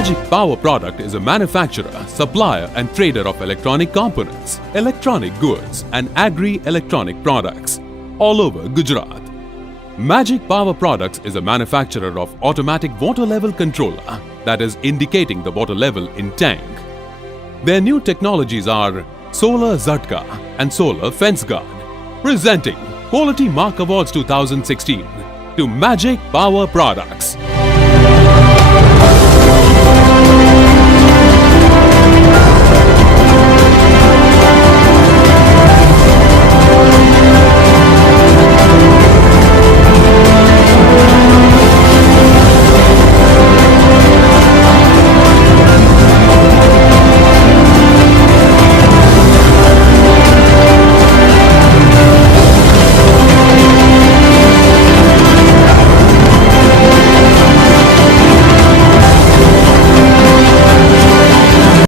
Magic Power Product is a manufacturer, supplier and trader of electronic components, electronic goods and agri-electronic products all over Gujarat. Magic Power Products is a manufacturer of automatic water level controller that is indicating the water level in tank. Their new technologies are Solar Zatka and Solar Fence Guard. Presenting Quality Mark Awards 2016 to Magic Power Products.